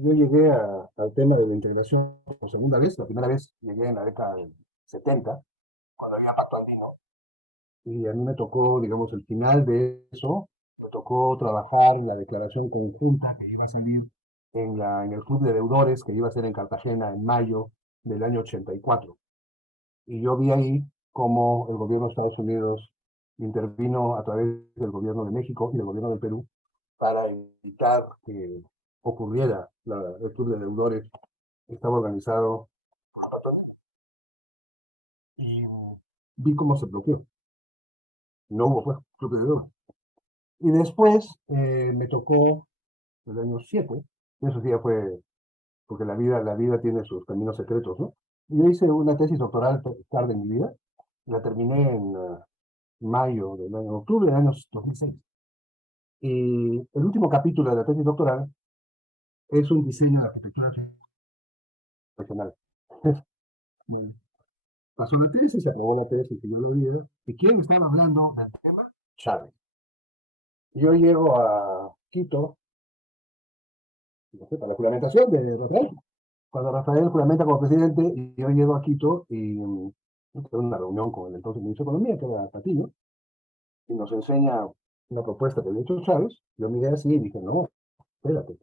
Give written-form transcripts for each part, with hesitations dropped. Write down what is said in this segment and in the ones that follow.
yo llegué al tema de la integración por segunda vez. La primera vez llegué en la década del 70, cuando había pacto andino, y a mí me tocó, digamos, el final de eso, me tocó trabajar en la declaración conjunta que iba a salir en el Club de Deudores, que iba a ser en Cartagena en mayo del año 84. Y yo vi ahí cómo el gobierno de Estados Unidos intervino a través del gobierno de México y del gobierno de Perú para evitar que ocurriera el club de deudores que estaba organizado, y vi cómo se bloqueó. No hubo pues, club de deudores. Y después me tocó el año 7, eso sí ya fue, porque la vida tiene sus caminos secretos, ¿no? Y yo hice una tesis doctoral tarde en mi vida, la terminé en mayo octubre del año 2006. Y el último capítulo de la tesis doctoral es un diseño de arquitectura regional. Bueno, pasó la tesis, se aprobó la tesis, que yo lo vi, y quién estaba hablando del tema Chávez. Yo llego a Quito, no sé, para la juramentación de Rafael. Cuando Rafael juramenta como presidente, y yo llego a Quito y tengo una reunión con el entonces ministro de Economía, que era Patiño, y nos enseña una propuesta que había hecho Chávez. Yo miré así y dije, no, espérate,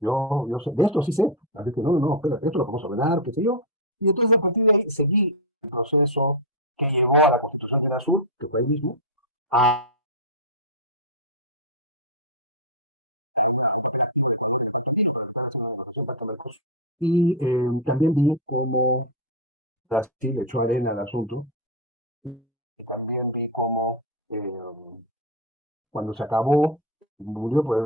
de esto sí sé. Así que no, espérate, esto lo podemos ordenar, qué sé yo. Y entonces a partir de ahí seguí el proceso que llevó a la Constitución de la Sur, que fue ahí mismo, a y también vi cómo Brasil echó arena al asunto. Y también vi cómo cuando se acabó, murió, pues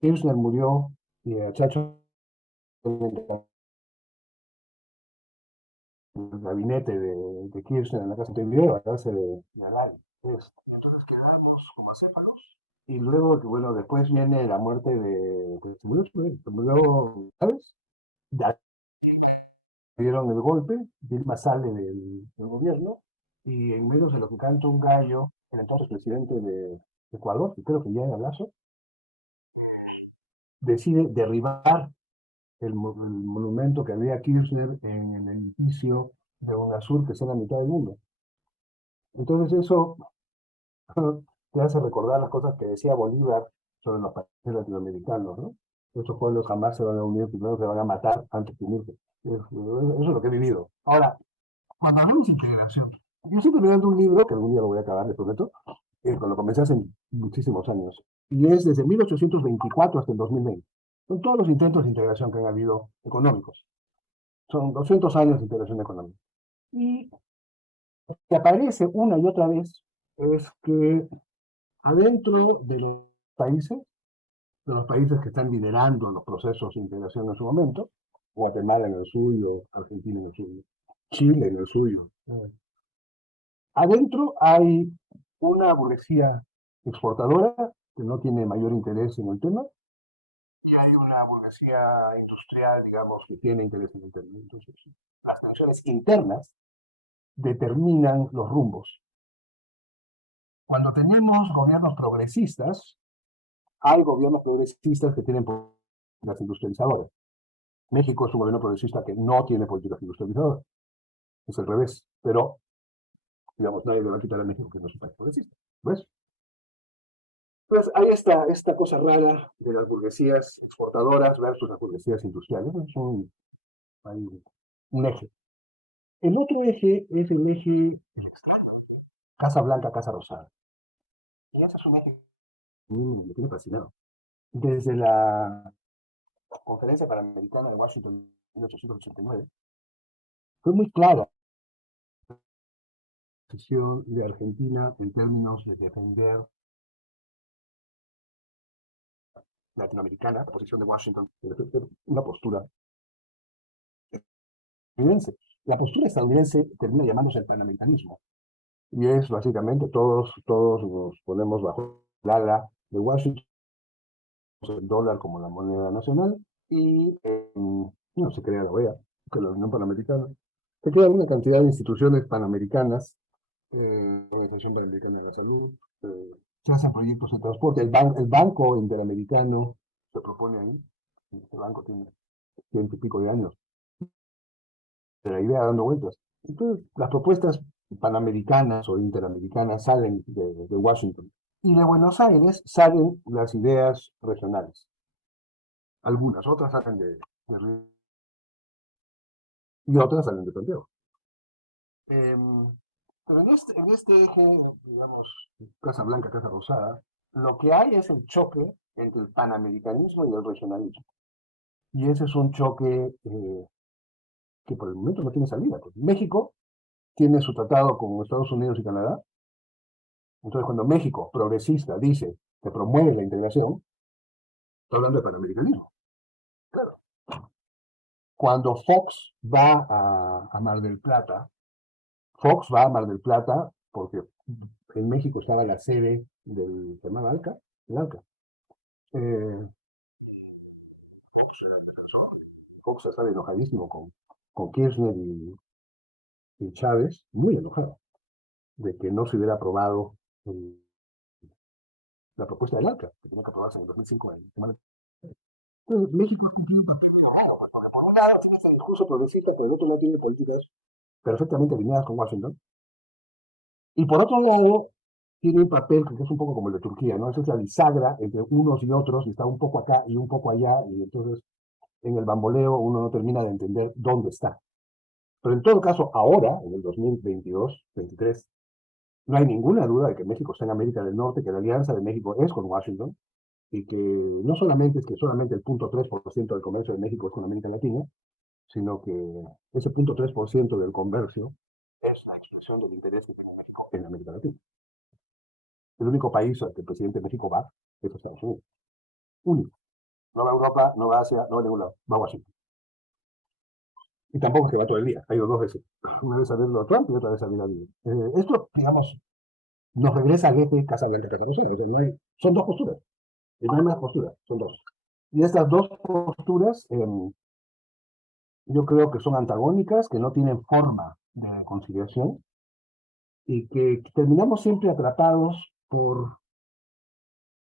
Kirchner murió y Chacho en el gabinete de Kirchner en la casa de video, a casa de Alay. Entonces quedamos como acéfalos. Y luego, que bueno, después viene la muerte se murió, ¿sabes? Ya dieron el golpe, Dilma sale del gobierno, y en medio de lo que canta un gallo, el entonces presidente de Ecuador, que creo que ya era Lazo, decide derribar el monumento que había Kirchner en el edificio de UNASUR, que está en la mitad del mundo. Entonces eso te hace recordar las cosas que decía Bolívar sobre los países latinoamericanos, ¿no? Estos pueblos jamás se van a unir, primero se van a matar antes de unirse. Eso es lo que he vivido. Ahora, cuando hablamos de integración, yo estoy terminando un libro, que algún día lo voy a acabar, les prometo, lo comencé hace muchísimos años, y es desde 1824 hasta el 2020. Son todos los intentos de integración que han habido económicos. Son 200 años de integración económica. Y lo que aparece una y otra vez es que adentro países, de los países que están liderando los procesos de integración en su momento, Guatemala en el suyo, Argentina en el suyo, Chile en el suyo. Adentro hay una burguesía exportadora que no tiene mayor interés en el tema, y hay una burguesía industrial, digamos, que tiene interés en el tema. Entonces, las tensiones internas determinan los rumbos. Cuando tenemos gobiernos progresistas, hay gobiernos progresistas que tienen políticas industrializadoras. México es un gobierno progresista que no tiene políticas industrializadoras. Es al revés. Pero, digamos, nadie le va a quitar a México que no es un país progresista. ¿Ves? Entonces, hay esta cosa rara de las burguesías exportadoras versus las burguesías industriales. Es hay un eje. El otro eje es el eje Casa Blanca, Casa Rosada. Y ese es un eje que a mí me tiene fascinado. Desde la Conferencia Panamericana de Washington en 1889, fue muy clara la posición de Argentina en términos de defender latinoamericana, la posición de Washington, de defender una postura estadounidense. La postura estadounidense termina llamándose el panamericano. Y es básicamente todos nos ponemos bajo el ala de Washington, el dólar como la moneda nacional, y no se crea la OEA, que es la Unión Panamericana. Se crean una cantidad de instituciones panamericanas, Organización Panamericana de la Salud, se hacen proyectos de transporte, el Banco Interamericano se propone ahí. Este banco tiene ciento y pico de años, de la idea dando vueltas. Entonces, las propuestas panamericanas o interamericanas salen de Washington. Y de Buenos Aires salen las ideas regionales. Algunas, otras salen de Río y otras salen de Santiago. Pero en este eje, digamos, Casa Blanca, Casa Rosada, lo que hay es el choque entre el panamericanismo y el regionalismo. Y ese es un choque que por el momento no tiene salida. Pues México tiene su tratado con Estados Unidos y Canadá. Entonces, cuando México, progresista, dice que promueve la integración, está hablando de panamericanismo. Claro. Cuando Fox va a Mar del Plata, Fox va a Mar del Plata porque en México estaba la sede del, se llamaba ALCA, el ALCA. Eh, Fox era el defensor. Fox estaba enojadísimo con Kirchner y Chávez, muy enojado, de que no se hubiera aprobado la propuesta del ALCA, que tenía que aprobarse en el 2005. Entonces, México ha cumplido un papel raro, porque por un lado tiene ese discurso progresista, pero el otro lado tiene políticas perfectamente alineadas con Washington. Y por otro lado, tiene un papel que es un poco como el de Turquía, ¿no? Esa es la bisagra entre unos y otros, y está un poco acá y un poco allá, y entonces en el bamboleo uno no termina de entender dónde está. Pero en todo caso, ahora, en el 2022, 23, no hay ninguna duda de que México está en América del Norte, que la alianza de México es con Washington, y que no solamente es que solamente el 0.3% del comercio de México es con América Latina, sino que ese 0.3% del comercio es la expresión del interés que tiene México en América Latina. El único país al que el presidente de México va es Estados Unidos. Único. No va a Europa, no va a Asia, no va a ningún lado. Va a Washington. Y tampoco es que va todo el día. Ha ido dos veces. Una vez a verlo a Trump y otra vez a ver a Biden. Esto, digamos, nos regresa al eje Casa Blanca Casa Rosada. O sea, no hay, son dos posturas. Y no hay más posturas, son dos. Y estas dos posturas, yo creo que son antagónicas, que no tienen forma de conciliación y que terminamos siempre atrapados por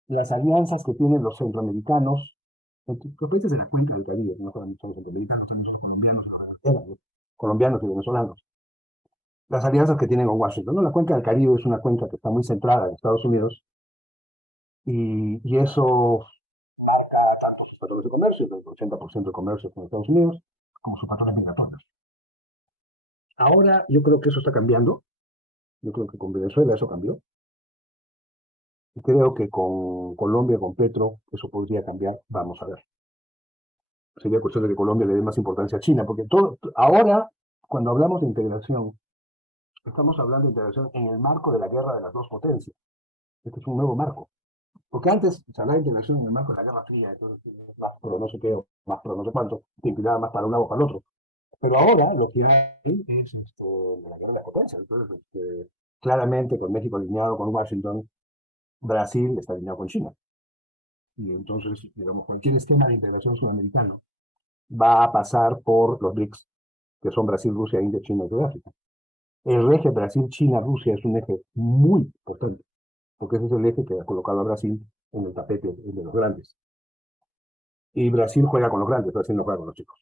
las alianzas que tienen los centroamericanos, los países de la cuenca del Caribe, no solamente son centroamericanos, también son colombianos, colombianos y venezolanos. Las alianzas que tienen con Washington, ¿no? La cuenca del Caribe es una cuenca que está muy centrada en Estados Unidos y eso tanto sus patrones de comercio, el 80% de comercio con Estados Unidos, como sus patrones migratorios. Ahora yo creo que eso está cambiando, yo creo que con Venezuela eso cambió, y creo que con Colombia, con Petro, eso podría cambiar, vamos a ver. Sería cuestión de que Colombia le dé más importancia a China, porque todo, ahora, cuando hablamos de integración, estamos hablando de integración en el marco de la guerra de las dos potencias. Este es un nuevo marco. Porque antes se hablaba de integración en el marco de la Guerra Fría, entonces, más pro no sé qué, más pro no sé cuánto, te inclinaba más para un lado o para el otro. Pero ahora lo que hay es la guerra de las potencias. Entonces, claramente con México alineado con Washington, Brasil está alineado con China. Y entonces, digamos, cualquier esquema de integración sudamericano va a pasar por los BRICS, que son Brasil, Rusia, India, China y Sudáfrica. El eje Brasil-China-Rusia es un eje muy importante, porque ese es el eje que ha colocado a Brasil en el tapete de los grandes. Y Brasil juega con los grandes, Brasil no juega con los chicos.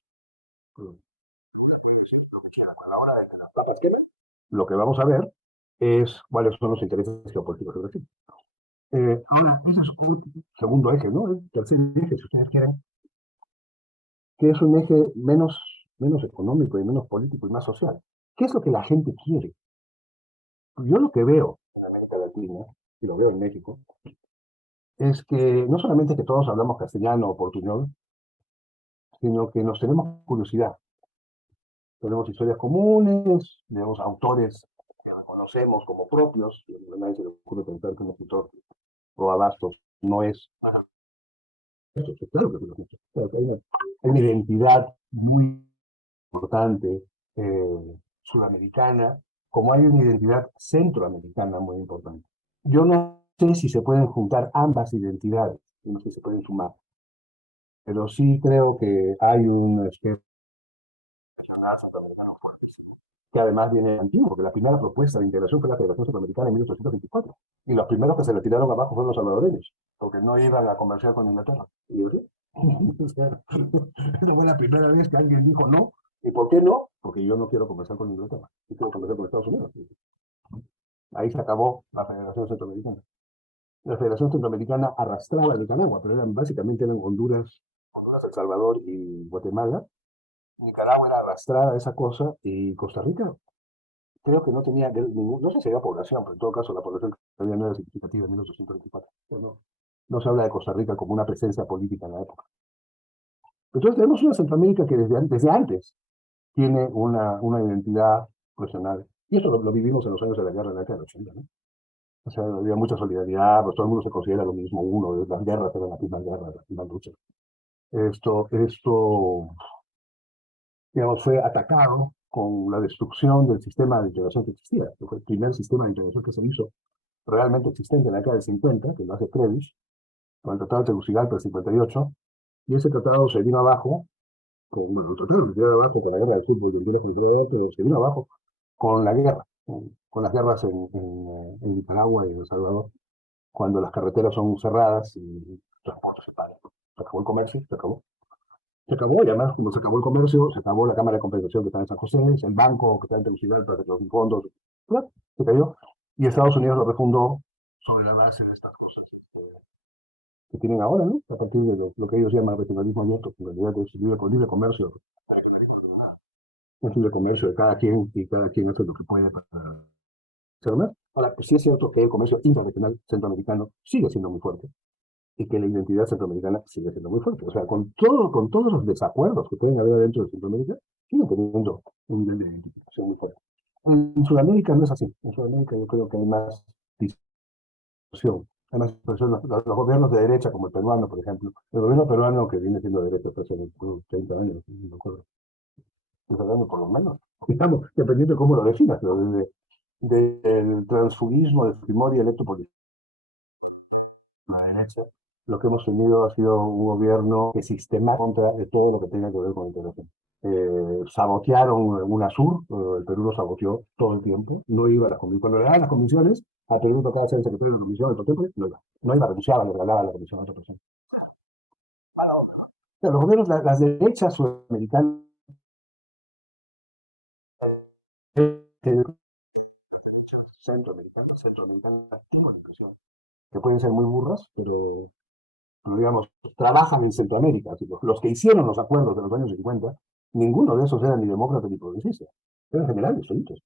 Lo que vamos a ver es cuáles son los intereses geopolíticos de Brasil. Ahora, ese es un segundo eje, ¿no? El tercer eje, si ustedes quieren, que es un eje menos económico y menos político y más social. ¿Qué es lo que la gente quiere? Yo lo que veo en América Latina, y lo veo en México, es que no solamente que todos hablamos castellano o portuñol, sino que nos tenemos curiosidad. Tenemos historias comunes, tenemos autores que reconocemos como propios, y a nadie se le ocurre pensar que un escritor o Abastos no es. Claro que sí, claro que hay una identidad muy importante sudamericana, como hay una identidad centroamericana muy importante. Yo no sé si se pueden juntar ambas identidades, no sé si se pueden sumar, pero sí creo que hay un esquema centroamericano fuertísimo, que además viene antiguo, porque la primera propuesta de integración fue la Federación Centroamericana en 1824, y los primeros que se le tiraron abajo fueron los salvadoreños, porque no iban a comerciar con Inglaterra. Y yo, ¿sí? O sea, esa fue la primera vez que alguien dijo no. ¿Y por qué no? Porque yo no quiero conversar con Inglaterra, yo quiero conversar con Estados Unidos. Ahí se acabó la Federación Centroamericana. La Federación Centroamericana arrastraba a Nicaragua, pero básicamente eran Honduras, El Salvador y Guatemala. Nicaragua era arrastrada a esa cosa y Costa Rica creo que no tenía ningún, no sé si había población, pero en todo caso la población que había no era significativa en 1824. No se habla de Costa Rica como una presencia política en la época. Entonces tenemos una Centroamérica que desde antes tiene una identidad regional. Y eso lo vivimos en los años de la guerra de la década de 80, ¿no? O sea, había mucha solidaridad, pues todo el mundo se considera lo mismo uno, las guerras eran las mismas guerras, las mismas luchas. Esto, digamos, fue atacado con la destrucción del sistema de integración que existía, que fue el primer sistema de integración que se hizo realmente existente en la década de 50, que lo hace Previs, con el Tratado de Tegucigalpa del 58, y ese tratado se vino abajo, bueno, el tratado se vino abajo con la guerra del fútbol, pero se vino abajo con la guerra, con las guerras en Nicaragua y en El Salvador, cuando las carreteras son cerradas y el transporte se para. Se acabó el comercio, se acabó. Se acabó, y además, como se acabó el comercio, se acabó la Cámara de Compensación que está en San José, el banco que está en Tegucigalpa, que los fondos, ¡plá! Se cayó, y Estados Unidos lo refundó sobre la base de estas cosas que tienen ahora, ¿no? A partir de lo que ellos llaman regionalismo abierto, que en realidad es libre comercio. Regionalismo no tiene nada. Es libre comercio de cada quien y cada quien hace lo que puede para hacer más. Ahora, pues sí es cierto que el comercio internacional centroamericano sigue siendo muy fuerte y que la identidad centroamericana sigue siendo muy fuerte. O sea, con todos los desacuerdos que pueden haber dentro de Centroamérica, sigue teniendo un nivel de identificación muy fuerte. En Sudamérica no es así. En Sudamérica yo creo que hay más discusión. Además, pues, los gobiernos de derecha, como el peruano, por ejemplo, el gobierno peruano que viene siendo de derecha hace unos 30 años, no me acuerdo, 30 años por lo menos, digamos, dependiendo de cómo lo definas, pero del transfugismo de Fujimori electo por la derecha, lo que hemos tenido ha sido un gobierno que sistema contra de todo lo que tenga que ver con integración. Sabotearon UNASUR, el Perú lo saboteó todo el tiempo, no iba a las comisiones, cuando le daban las comisiones, a Perú tocaba ser el secretario de la comisión, no iba, renunciaba, le regalaba la comisión a otra persona. O sea, los gobiernos, las derechas sudamericanas, centroamericanas, tengo la impresión que pueden ser muy burras, pero digamos, trabajan en Centroamérica. Así, los que hicieron los acuerdos de los años 50, ninguno de esos eran ni demócratas ni progresistas. Eran generales solitos.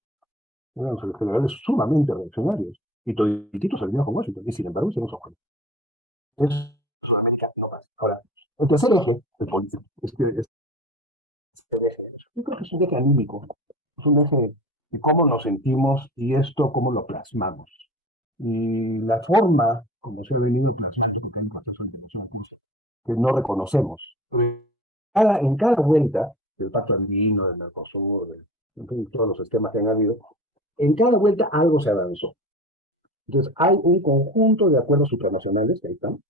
Eran generales sumamente reaccionarios. Y todititos salían con Washington. Y sin embargo, hicieron esos acuerdos. Es Sudamérica, no más. Ahora, el tercer eje, el político, este eje, yo creo que es un eje anímico. Es un eje de cómo nos sentimos y esto cómo lo plasmamos. Y la forma como se ha venido plasmando en cuatro que no reconocemos. En cada vuelta del Pacto Andino, del Mercosur, en fin, todos los sistemas que han habido, en cada vuelta algo se avanzó. Entonces, hay un conjunto de acuerdos supranacionales que ahí están.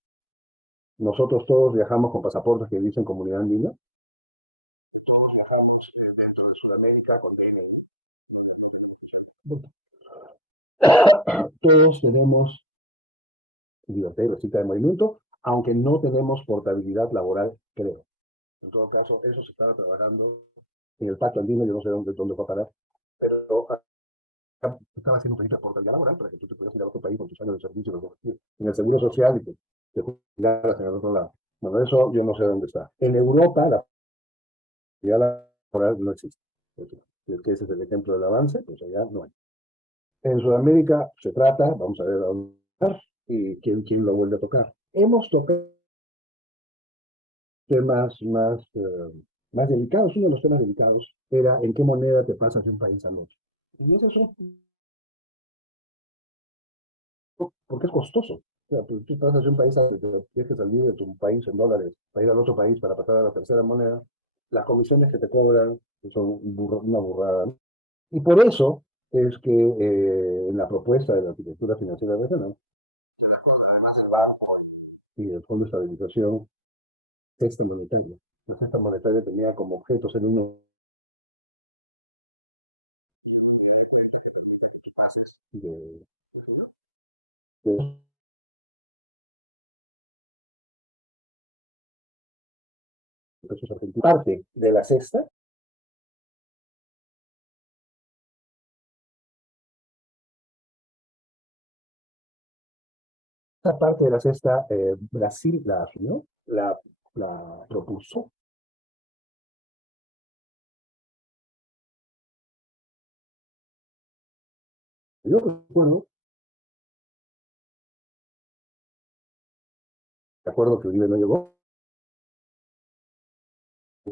Nosotros todos viajamos con pasaportes que dicen Comunidad Andina. Dentro de Sudamérica con DNI. Todos tenemos libertad y recita de movimiento, aunque no tenemos portabilidad laboral, creo. En todo caso, eso se estaba trabajando en el Pacto Andino, yo no sé dónde va a parar, pero estaba haciendo un proyecto de portabilidad laboral para que tú te pudieras ir a otro país con tus años de servicio en el seguro social y te jubilaras en el otro lado. Bueno, eso yo no sé dónde está. En Europa la portabilidad laboral no existe. Si es que ese es el ejemplo del avance, pues allá no hay. En Sudamérica se trata, vamos a ver a dónde está y quién lo vuelve a tocar. Hemos tocado temas más delicados. Uno de los temas delicados era en qué moneda te pasas de un país al otro. Y eso es porque es costoso. O sea, tú pasas de un país a otro, tienes que salir de tu país en dólares para ir al otro país para pasar a la tercera moneda. Las comisiones que te cobran son una burrada, ¿no? Y por eso es que en la propuesta de la arquitectura financiera regional, además del banco y del Fondo de Estabilización, cesta monetaria. La cesta monetaria tenía como objeto ser uno de, de pesos argentinos. Parte de la cesta, esta parte de la cesta, Brasil la asumió, la propuso. Yo recuerdo, de acuerdo que Uribe no llegó,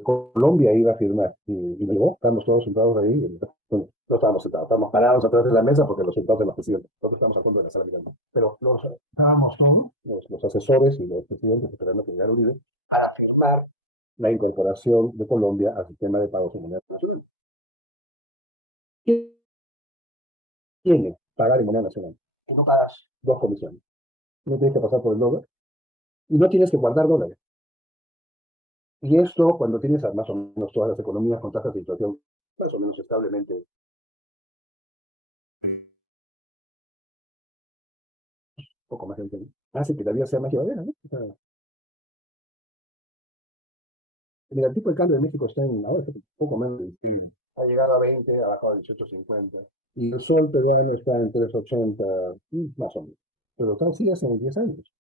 Colombia iba a firmar y me llegó, estábamos todos sentados ahí, bueno, no estábamos sentados, estábamos parados atrás de la mesa porque los sentados de los presidentes, nosotros estábamos al fondo de la sala mirando, pero estábamos todos, los asesores y los presidentes esperando que llegara Uribe para firmar la incorporación de Colombia al sistema de pagos en moneda nacional. ¿Qué tiene pagar en moneda nacional? Que no pagas dos comisiones, no tienes que pasar por el dólar y no tienes que guardar dólares. Y esto, cuando tienes más o menos todas las economías con tasas de inflación más o menos establemente, poco más gente, ¿no? Hace que la vida sea más llevadera, ¿no? O sea, mira, el tipo de cambio de México está en, ahora está un poco menos ha llegado a 20, ha bajado a 18.50. Y el sol peruano está en 3.80, más o menos. Pero tal sí hace 10 años.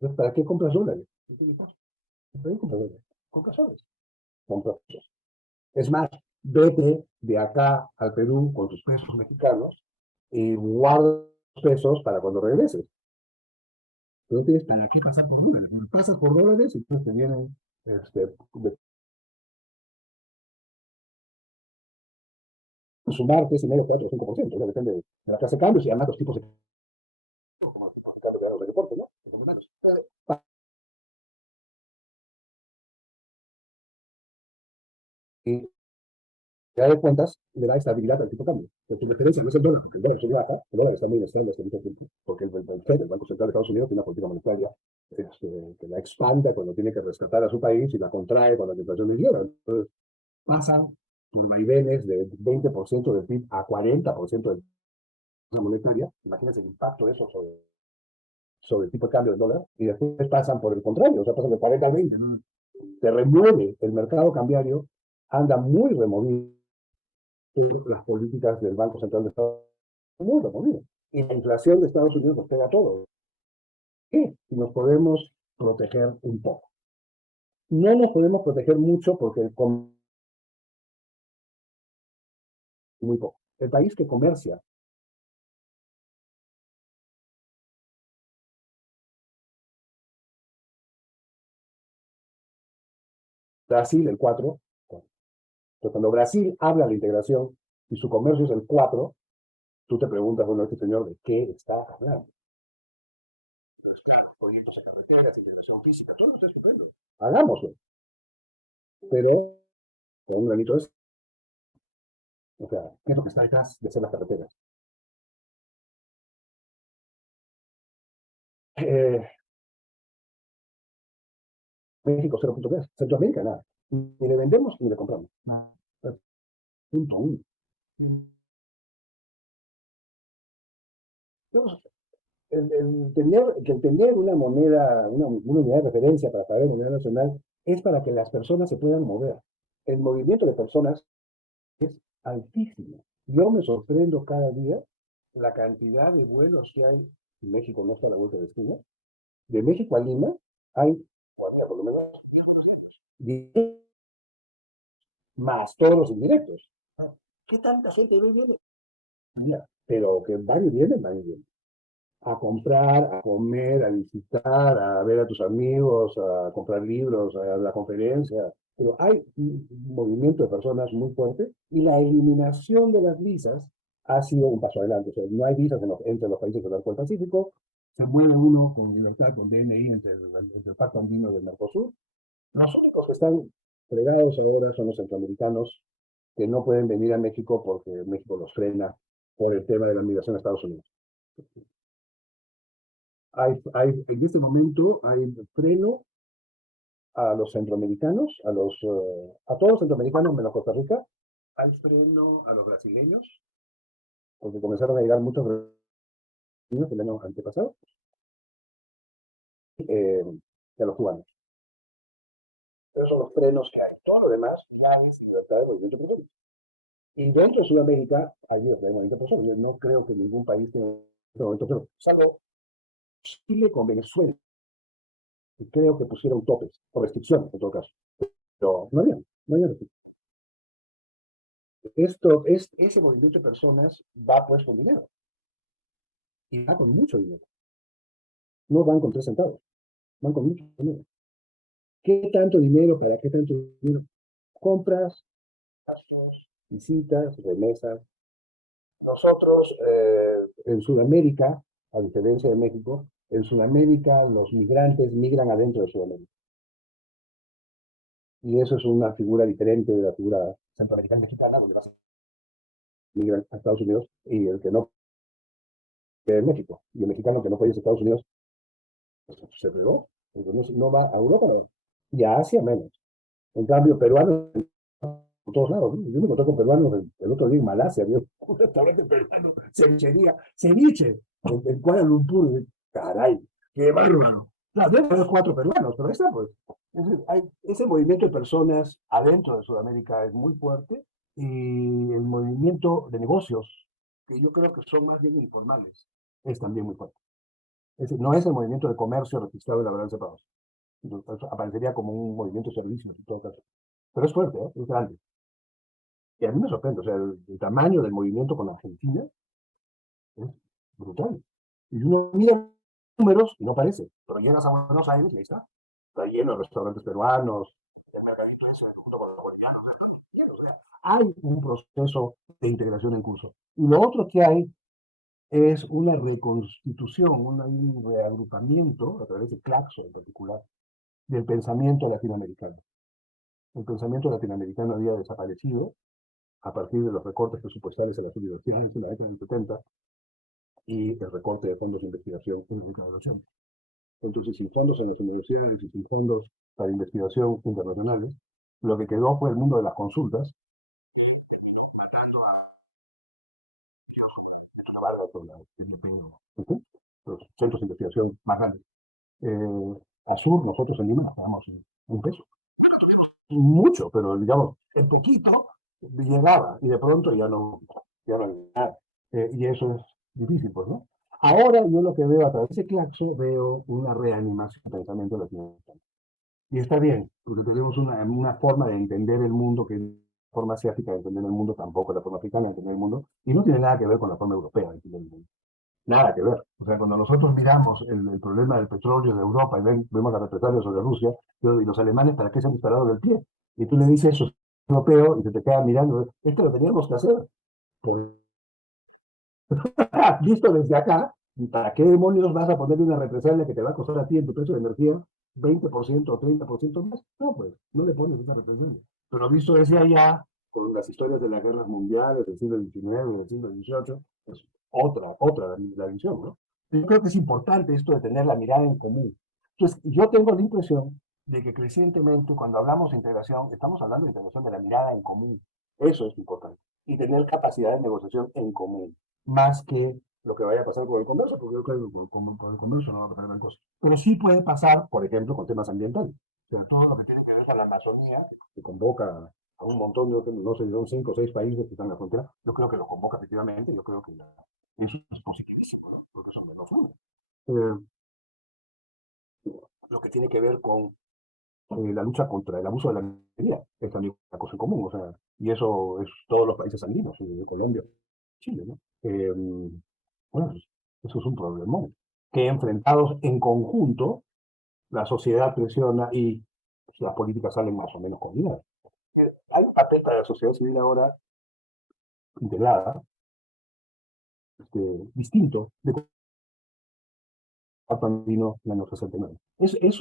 Entonces, ¿para qué compras dólares? No tiene costo. ¿Para qué compras dólares? Compras soles. Compras pesos. Es más, vete de acá al Perú con tus pesos mexicanos y guarda los pesos para cuando regreses. No tienes para qué pasar por dólares. Pasas por dólares y entonces te vienen sumar 3,5, 4 o 5%, ¿no? Depende de la clase de cambios y además los tipos de como los de deporte, ¿no? Son humanos. Y ya de cuentas le da estabilidad al tipo de cambio. Porque la diferencia no es el dólar, porque el dólar sube baja, el dólar está muy inestable hasta mucho tiempo, porque el FED, el Banco Central de Estados Unidos, tiene una política monetaria que la expanda cuando tiene que rescatar a su país y la contrae cuando la inflación es lleva. Entonces, pasan por vaivenes de 20% del PIB a 40% de la monetaria. Imagínense el impacto de eso sobre el tipo de cambio del dólar, y después pasan por el contrario, o sea, pasan de 40 al 20. Se remueve el mercado cambiario, anda muy removido las políticas del Banco Central de Estados Unidos, muy removido. Y la inflación de Estados Unidos nos pega a todos. ¿Qué? Si nos podemos proteger un poco. No nos podemos proteger mucho porque con muy poco. El país que comercia, Brasil el 4, pero cuando Brasil habla de la integración y su comercio es el 4, tú te preguntas, bueno, este señor, ¿de qué está hablando? Pues claro, proyectos a carreteras, integración física, todo eso es estupendo. Hagámoslo, pero con un granito de... O sea, ¿qué es lo que está detrás de hacer las carreteras? Eh, México 0.3, Centroamérica nada. Ni le vendemos ni le compramos. No. Punto uno. Entonces, el tener una moneda, una unidad de referencia para pagar moneda nacional es para que las personas se puedan mover. El movimiento de personas es altísimo. Yo me sorprendo cada día la cantidad de vuelos que hay. México no está a la vuelta de esquina. De México a Lima hay, por lo menos, 10 más todos los indirectos. ¿Qué tanta gente viene? Pero que van y vienen. A comprar, a comer, a visitar, a ver a tus amigos, a comprar libros, a la conferencia. Pero hay un movimiento de personas muy fuerte y la eliminación de las visas ha sido un paso adelante. O sea, no hay visas entre los países del Arco del Pacífico. Se mueve uno con libertad, con DNI entre el Pacto Andino del Mercosur. Los únicos que están fregados ahora son los centroamericanos que no pueden venir a México porque México los frena por el tema de la migración a Estados Unidos. En este momento hay freno a los centroamericanos, a todos los centroamericanos menos Costa Rica. Hay freno a los brasileños, porque comenzaron a llegar muchos brasileños el año antepasado, y a los cubanos. Esos son los frenos que hay. Todo lo demás ya es libertad de movimiento de personas. Y dentro de Sudamérica hay libertad de movimiento de personas. Yo no creo que ningún país tenga este momento cero. Salvo Chile con Venezuela, y creo que pusieron topes o restricciones en todo caso. Pero no había restricciones. Ese movimiento de personas va pues con dinero. Y va con mucho dinero. No van con 3 centavos, van con mucho dinero. ¿Qué tanto dinero? ¿Para qué tanto dinero? Compras, visitas, remesas. Nosotros, en Sudamérica, a diferencia de México, en Sudamérica los migrantes migran adentro de Sudamérica. Y eso es una figura diferente de la figura centroamericana mexicana, donde vas a migrar a Estados Unidos y el que no, que es México. Y el mexicano que no puede ir a Estados Unidos, pues, se fregó. Entonces no va a Europa, no va. Y a Asia menos. En cambio, peruanos por todos lados, ¿no? Yo me encontré con peruanos el otro día en Malasia, había un restaurante peruano, cevichería, ceviche, en Kuala Lumpur, y, caray, qué bárbaro. Claro, debe haber 4 peruanos, pero ahí está, pues. Ese movimiento de personas adentro de Sudamérica es muy fuerte y el movimiento de negocios, que yo creo que son más bien informales, es también muy fuerte. Es decir, no es el movimiento de comercio registrado en la balanza de pagos. Entonces, aparecería como un movimiento de servicios en todo caso. Pero es fuerte, ¿eh? Es grande. Y a mí me sorprende, o sea, el tamaño del movimiento con Argentina es brutal. Y uno mira números y no parece, pero llegas a Buenos Aires y ahí está. Está lleno de restaurantes peruanos, el mercadito ese junto con los bolivianos. O sea, hay un proceso de integración en curso. Y lo otro que hay es una reconstitución, un reagrupamiento, a través de Claxo en particular, del pensamiento latinoamericano. El pensamiento latinoamericano había desaparecido a partir de los recortes presupuestales en las universidades en la década del 70 y el recorte de fondos de investigación en la década de los 80. Entonces, sin fondos en las universidades y sin fondos para investigación internacionales, lo que quedó fue el mundo de las consultas, los centros de investigación más grandes. A sur, nosotros en Lima nos pagamos un peso. Mucho, pero digamos, en poquito llegaba y de pronto ya no hay nada. Y eso es difícil, pues, ¿no? Ahora yo lo que veo a través de Claxo, veo una reanimación del pensamiento latinoamericano. Y está bien, porque tenemos una forma de entender el mundo que es la forma asiática de entender el mundo, tampoco es la forma africana de entender el mundo, y no tiene nada que ver con la forma europea de entender el mundo. Nada que ver. O sea, cuando nosotros miramos el problema del petróleo de Europa y vemos las represalias sobre Rusia, y los alemanes, ¿para qué se han disparado del pie? Y tú le dices eso es europeo y se te queda mirando, esto lo teníamos que hacer. Pues, visto desde acá, ¿para qué demonios vas a ponerle una represalia que te va a costar a ti en tu precio de energía 20% o 30% más? No, pues, no le pones esa represalia. Pero visto desde allá, con las historias de las guerras mundiales del siglo XIX, del siglo XVIII, es otra la visión, ¿no? Yo creo que es importante esto de tener la mirada en común. Entonces, yo tengo la impresión de que crecientemente, cuando hablamos de integración, estamos hablando de integración de la mirada en común. Eso es importante. Y tener capacidad de negociación en común, más que lo que vaya a pasar con el comercio, porque yo creo que con el comercio no va a pasar gran cosa. Pero sí puede pasar, por ejemplo, con temas ambientales. Pero todo lo que tiene que ver con la Amazonía, que convoca a un montón de, no sé, son 5 o 6 países que están en la frontera, yo creo que lo convoca efectivamente, yo creo que eso es positivísimo, porque eso me lo une. Eh, lo que tiene que ver con la lucha contra el abuso de la minería, es también una cosa en común, o sea, y eso es todos los países andinos, Colombia, Chile, ¿no? Bueno, eso es un problemón, que enfrentados en conjunto, la sociedad presiona y las políticas salen más o menos combinadas. Hay un papel para la sociedad civil ahora integrada, distinto de cuando vino en el año 69. Eso es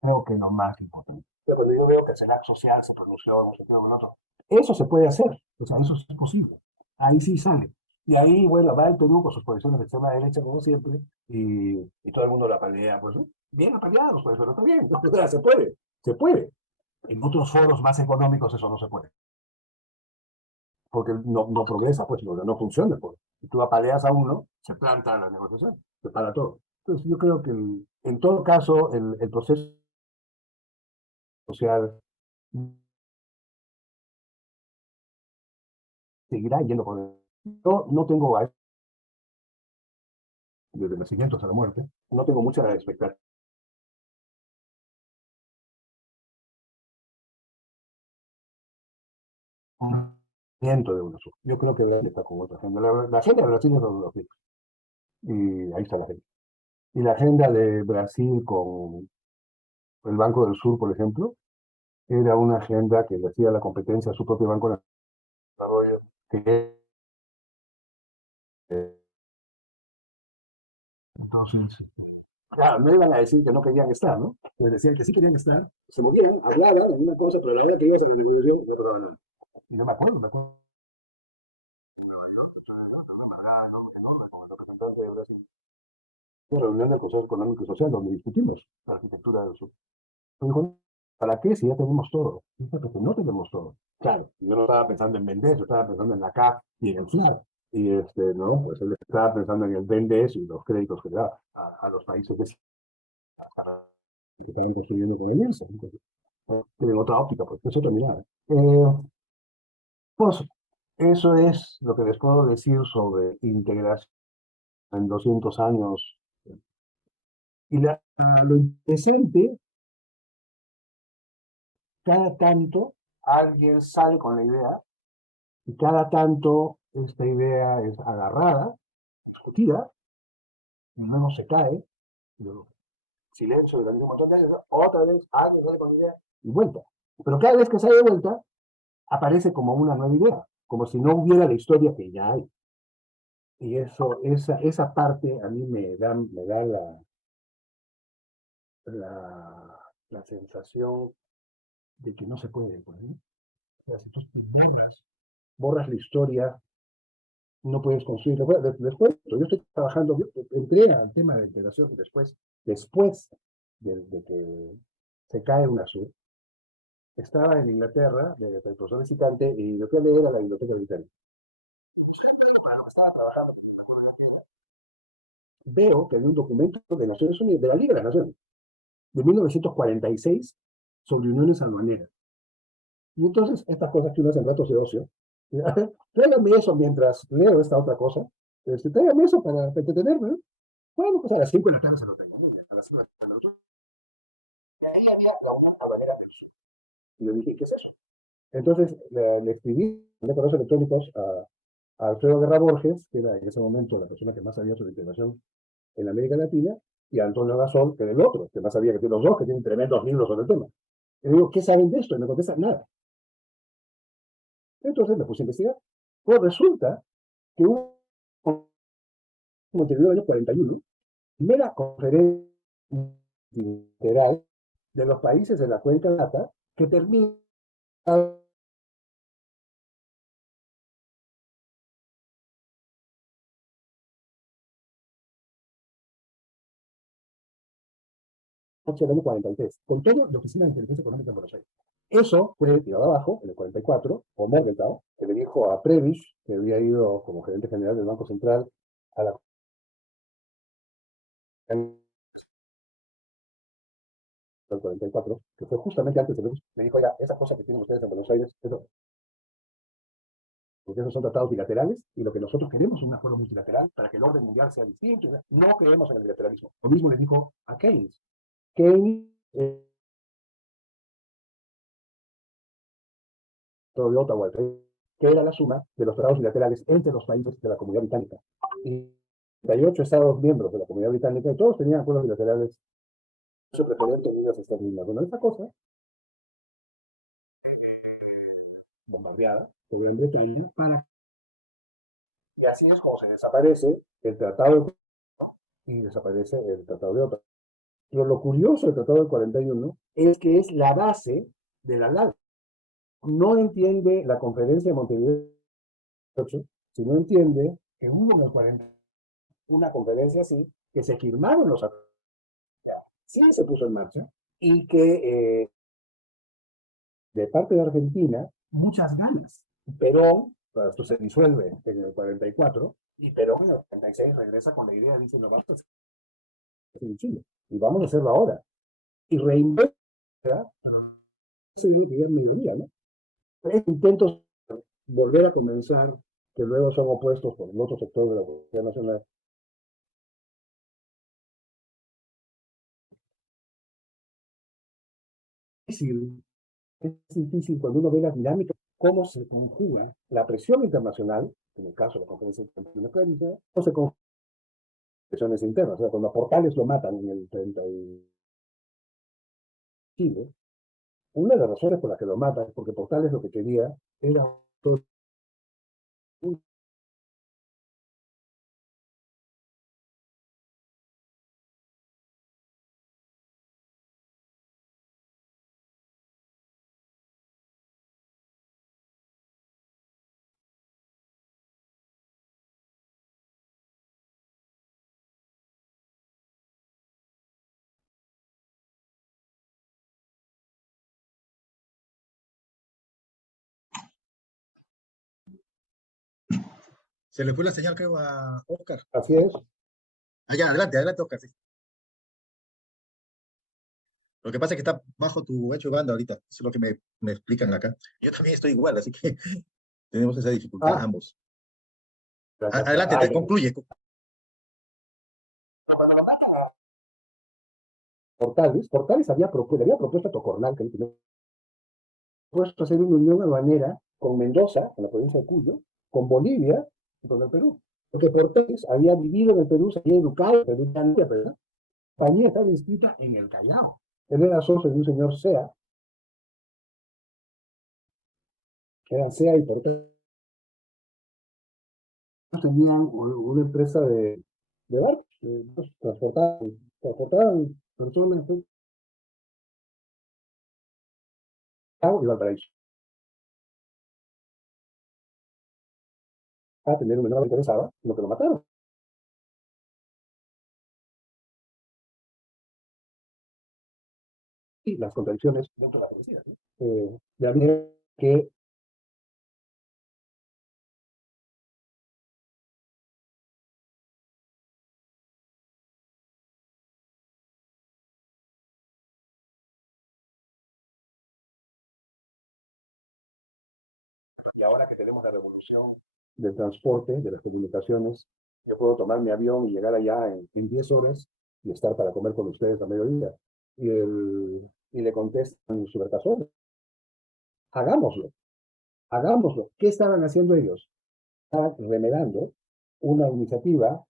creo que lo más importante. Pero cuando yo veo que el Senado Social se pronunció, no sé qué, o el otro, eso se puede hacer, o sea, eso es posible. Ahí sí sale. Y ahí, bueno, va el Perú con sus posiciones de extrema derecha, como siempre, y todo el mundo la pelea, pues, ¿no? Bien apaleados, pues, pero está bien, se puede. En otros foros más económicos eso no se puede, porque no progresa, pues, porque no funciona. Pues. Si tú apaleas a uno, se planta la negociación, se para todo. Entonces, yo creo que en todo caso, el proceso social seguirá yendo por el... Yo no tengo, desde el nacimiento hasta la muerte, no tengo mucha expectativa de una sola. Yo creo que Brasil está con otra agenda. La agenda de Brasil es los ricos. Y ahí está la agenda. Y la agenda de Brasil con el Banco del Sur, por ejemplo, era una agenda que le hacía la competencia a su propio Banco de Desarrollo, que entonces, claro, no iban a decir que no querían estar, ¿no? Pues decían que sí querían estar, se movían, hablaban en una cosa, pero la verdad que ibas a la televisión, no hablaban nada. Y no me acuerdo, con el representante de Brasil, una reunión del Consejo Económico y Social donde discutimos la arquitectura del sur. Me dijo, ¿para qué si ya tenemos todo? Dice, porque no tenemos todo. Claro, yo no estaba pensando en vender, yo estaba pensando en la CAF y en el FLAR. Y no, pues él estaba pensando en el BNDES y los créditos que da a los países que estaban construyendo con el IRSA. Entonces, tienen otra óptica, pues es otra mirada. Pues eso es lo que les puedo decir sobre integración en 200 años. Y lo interesante, cada tanto alguien sale con la idea y cada tanto esta idea es agarrada, discutida, y luego se cae, y luego silencio durante un montón de años, ¿no? Otra vez alguien sale con la idea y vuelta. Pero cada vez que sale de vuelta, aparece como una nueva idea, como si no hubiera la historia que ya hay. Y eso, esa parte a mí me da la sensación de que no se puede, pues, ¿no? O sea, si tú borras la historia, no puedes construir. Después, yo estoy trabajando, yo entré al tema de integración después de que se cae UNASUR. Estaba en Inglaterra, de profesor visitante, y lo que leer a la Biblioteca Británica. Veo que hay un documento de Naciones Unidas, de la Liga de las Naciones, de 1946, sobre uniones aduaneras. Y entonces, estas cosas que uno hace en ratos de ocio, tráigame eso mientras leo esta otra cosa, tráigame eso para entretenerme, ¿no? Bueno, pues a las 5 de la tarde se lo tengo, ¿no? A las 5 de la tarde. Y yo dije, ¿qué es eso? Entonces le escribí de correos electrónicos a Alfredo Guerra Borges, que era en ese momento la persona que más sabía sobre integración en América Latina, y a Antonio Gasol, que era el otro, que más sabía que tiene los dos, que tienen tremendos libros sobre el tema. Y le digo, ¿qué saben de esto? Y me contestan, nada. Entonces me puse a investigar. Pues resulta que hubo en el año 41, primera conferencia bilateral de los países de la cuenca Lata que termina el año 43, con todo la Oficina de Inteligencia Económica en Buenos Aires. Eso fue tirado abajo en el 44 por Morgenthau, que le dijo a Prebisch, que había ido como gerente general del Banco Central a la del 44, que fue justamente antes de Prebisch, le dijo, oiga, esas cosas que tienen ustedes en Buenos Aires, eso, porque esos son tratados bilaterales y lo que nosotros queremos es un acuerdo multilateral para que el orden mundial sea distinto. No creemos en el bilateralismo. Lo mismo le dijo a Keynes. Keynes, de Ottawa, que era la suma de los tratados bilaterales entre los países de la Comunidad Británica. Y 38 estados miembros de la Comunidad Británica, y todos tenían acuerdos bilaterales sobre poder tenidas estas mismas. Bueno, esta cosa, bombardeada por Gran Bretaña, y así es como se desaparece el tratado y desaparece el tratado de Ottawa. Pero lo curioso del tratado del 41 es que es la base de la LAD. No entiende la conferencia de Montevideo, si no entiende que hubo en el 40 una conferencia así, que se firmaron los acuerdos, sí se puso en marcha, y que de parte de Argentina, muchas ganas. Perón, bueno, esto se disuelve en el 44, y Perón en el 46 regresa con la idea, dice, no, vamos a hacer en Chile, y vamos a hacerlo ahora. Y reinventa sí, digan minoría, ¿no? Pero intentos de volver a comenzar, que luego son opuestos por el otro sector de la Policía Nacional. Es difícil cuando uno ve las dinámicas, cómo se conjuga la presión internacional, en el caso de la Conferencia Internacional, o se conjugan presiones internas. O sea, cuando a Portales lo matan en el 30 y Chile, una de las razones por las que lo matan es porque Portales lo que quería era un. Se le fue la señal, creo, a Oscar. Así es. Allá, adelante, adelante, Oscar. Sí. Lo que pasa es que está bajo tu hecho de banda ahorita. Eso es lo que me explican acá. Yo también estoy igual, así que tenemos esa dificultad Ah, ambos. gracias. Adelante, Ah, te ya. concluye. Portales había propuesto a Tocornal que él puesto a hacer una unión aduanera con Mendoza, con la provincia de Cuyo, con Bolivia y con el Perú. Porque Portales había vivido en el Perú, se había educado en el Perú, ya no, pero la compañía estaba inscrita en el Callao. Él era socio de un señor Sea, que eran Sea y Portales. Tenían una empresa de barcos, transportaban personas de Cabo y Valparaíso. A tener un menor interesado, lo que lo mataron. Y las contradicciones dentro de la policía. ¿No? De manera que tenemos la revolución del transporte, de las comunicaciones, yo puedo tomar mi avión y llegar allá en 10 horas y estar para comer con ustedes a mediodía. Y le contestan supercasores, hagámoslo, hagámoslo. ¿Qué estaban haciendo ellos? Estaban remedando una iniciativa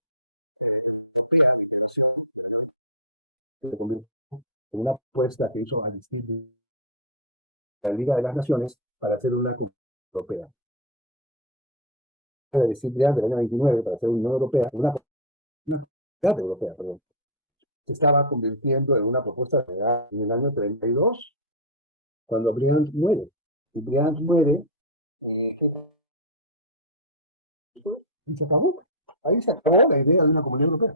que se convirtió en una apuesta que hizo Aristide, la Liga de las Naciones, para hacer una Unión Europea. De Aristide del año 29 para hacer una Unión Europea, una Comunidad Europea, perdón, se estaba convirtiendo en una propuesta real en el año 32, cuando Briand muere. Y Briand muere y se acabó. Ahí se acabó la idea de una comunidad europea.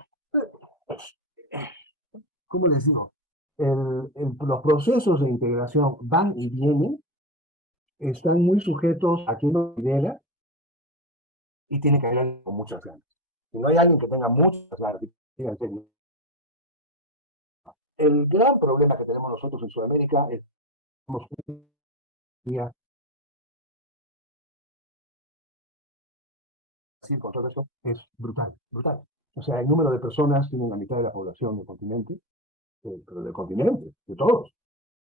¿Cómo les digo? Los procesos de integración van y vienen, están muy sujetos a quien lo lidera y tiene que haber alguien con muchas ganas. Si no hay alguien que tenga muchas ganas, fíjense, el gran problema que tenemos nosotros en Sudamérica es que decir con todo esto es brutal, brutal. O sea, el número de personas tienen la mitad de la población del continente, pero del continente, de todos.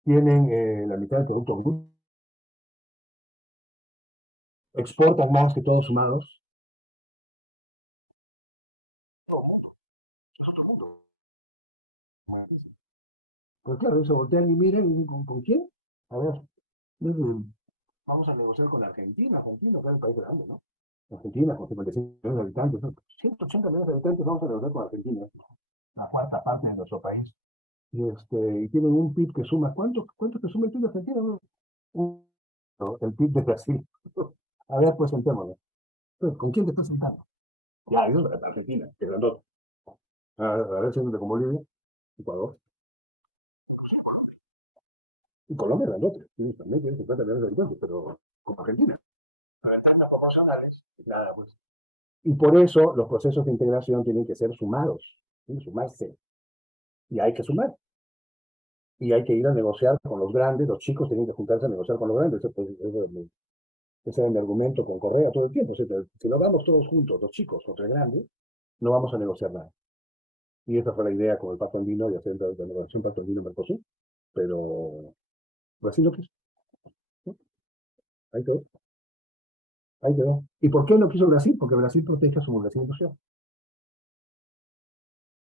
Tienen la mitad del Producto Bruto, exportan más que todos sumados. Pues claro, se voltean y miren, y ¿con quién? A ver, vamos a negociar con Argentina. Argentina, que es el país grande, ¿no? Argentina, con 55 millones de habitantes, ¿no? 180 millones de habitantes, vamos a negociar con Argentina, la cuarta parte de nuestro país. Y tienen un PIB que suma, ¿cuánto que suma el PIB de Argentina? No, el PIB de Brasil. A ver, pues sentémonos. Pues, ¿con quién te estás sentando? Ya, eso es Argentina, que grandote. A ver, siéntate con Bolivia, Ecuador. Y Colombia grandote. Sí, también tiene 50 millones de habitantes, pero como Argentina. Ventajas proporcionales. Nada, pues. Y por eso los procesos de integración tienen que ser sumados, ¿sí? Sumarse. Y hay que sumar. y hay que ir a negociar con los grandes, los chicos tienen que juntarse a negociar con los grandes. Ese es mi argumento con Correa todo el tiempo. Si no vamos todos juntos, los chicos contra el grande, no vamos a negociar nada. Y esa fue la idea con el Pacto Andino y hacer la negociación Pacto Andino-Mercosur, pero Brasil no quiso, ¿no? Hay que ver, hay que ver. ¿Y por qué no quiso Brasil? Porque Brasil protege su población industrial.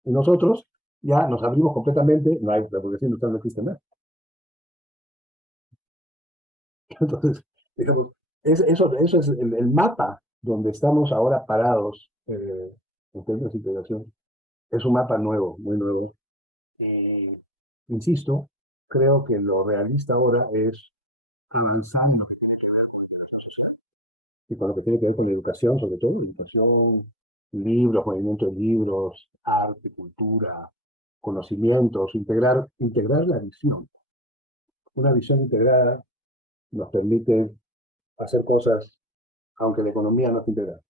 Y nosotros ya nos abrimos completamente, no hay, la población industrial no existe más. Entonces, digamos, eso es el mapa donde estamos ahora parados en términos de integración. Es un mapa nuevo, muy nuevo. Eh, Insisto, creo que lo realista ahora es avanzar en lo que y con lo que tiene que ver con la educación, sobre todo, educación, libros, movimiento de libros, arte, cultura, conocimientos, integrar la visión. Una visión integrada nos permite hacer cosas, aunque la economía no esté integrada.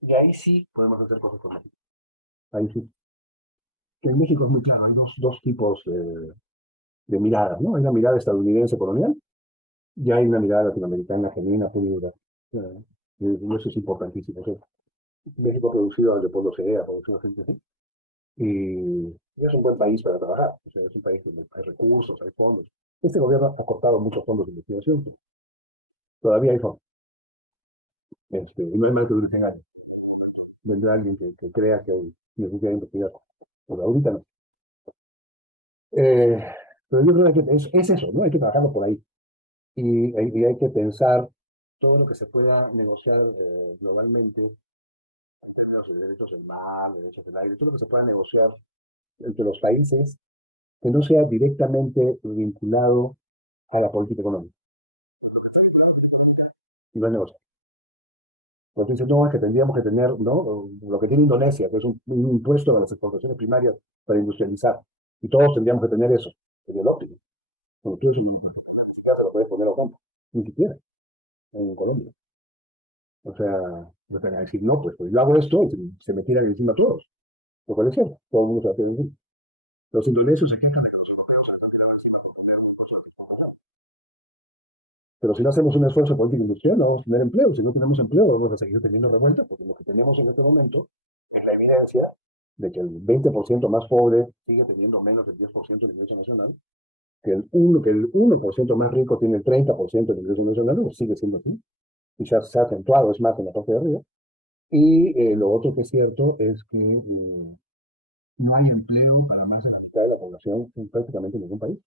Y ahí sí podemos hacer cosas con México. Ahí sí. Que en México es muy claro, hay dos tipos de miradas, ¿no? Hay una mirada estadounidense colonial y hay una mirada latinoamericana genuina, pura. Y eso es importantísimo. O sea, México ha producido al de Pueblo CE, ha producido gente así. Y es un buen país para trabajar. O sea, es un país donde hay recursos, hay fondos. Este gobierno ha cortado muchos fondos de investigación. Todavía hay fondos. Y no hay mal que dure 100 años. Vendrá alguien que crea que hay necesidad de investigar. Pues ahorita no. Eh, pero yo creo que es eso, ¿no? Hay que trabajarlo por ahí. Y hay que pensar todo lo que se pueda negociar globalmente, los derechos del mar, derechos del aire, todo lo que se pueda negociar entre los países que no sea directamente vinculado a la política económica. Y no es negocio. Porque dicen, no, es que tendríamos que tener, ¿no? Lo que tiene Indonesia, que es un impuesto a las exportaciones primarias para industrializar. Y todos tendríamos que tener eso. Sería lo óptimo. Bueno, tú eso ya se lo puedes poner a Ocampo. Ni siquiera en Colombia. O sea, no te van a decir, no, pues yo hago esto y se me tiran encima a todos. Lo cual es cierto. Todo el mundo se va a tirar encima. Los indonesios se quejan de que los pero si no hacemos un esfuerzo político industrial, no vamos a tener empleo. Si no tenemos empleo, vamos a seguir teniendo revueltas, porque lo que tenemos en este momento es la evidencia de que el 20% más pobre sigue teniendo menos del 10% del ingreso nacional, que el 1% más rico tiene el 30% del ingreso nacional, pues sigue siendo así. Y se ha acentuado, es más, en la parte de arriba. Y lo otro que es cierto es que no hay empleo para más de la mitad de la población en prácticamente ningún país.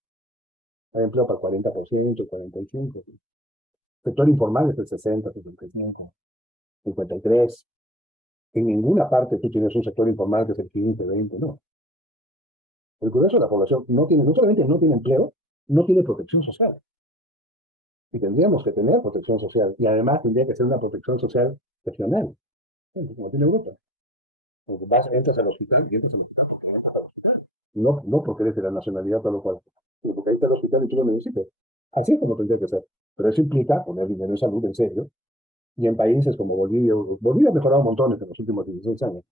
Hay empleo para el 40%, 45%. El sector informal es el 60, 65, 53. En ninguna parte tú tienes un sector informal que es el 15, 20, no. El grueso de la población no tiene, no solamente no tiene empleo, no tiene protección social. Y tendríamos que tener protección social. Y además tendría que ser una protección social regional, como tiene Europa. Porque entras al hospital y entras al hospital porque entras al hospital. No porque eres de la nacionalidad tal o cual, sino porque ahí está el hospital y tú lo necesitas. Así es como tendría que ser. Pero eso implica poner dinero en salud en serio. Y en países como Bolivia, Bolivia ha mejorado montones en los últimos 16 años.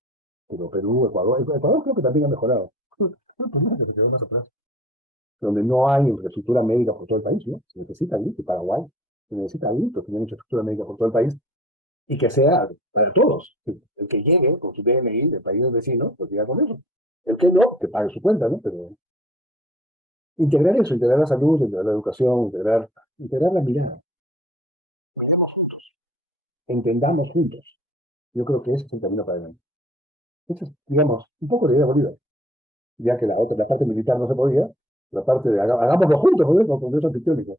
Pero Perú, Ecuador creo que también ha mejorado. Donde no hay infraestructura médica por todo el país, ¿no? Se necesita allí, que Paraguay se necesita allí, pero tener infraestructura médica por todo el país y que sea para todos. El que llegue con su DNI de países vecinos, pues llega con eso. El que no, que pague su cuenta, ¿no? Pero integrar eso, integrar la salud, integrar la educación, integrar la mirada. Entendamos juntos. Yo creo que ese es el camino para adelante. Esa es, digamos, un poco la idea de Bolívar. Ya que la parte militar no se podía, la parte de hagámoslo juntos, joder, con Congreso Antiquiónico.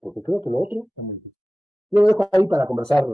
Porque creo que lo otro es muy difícil. Yo lo dejo ahí para conversar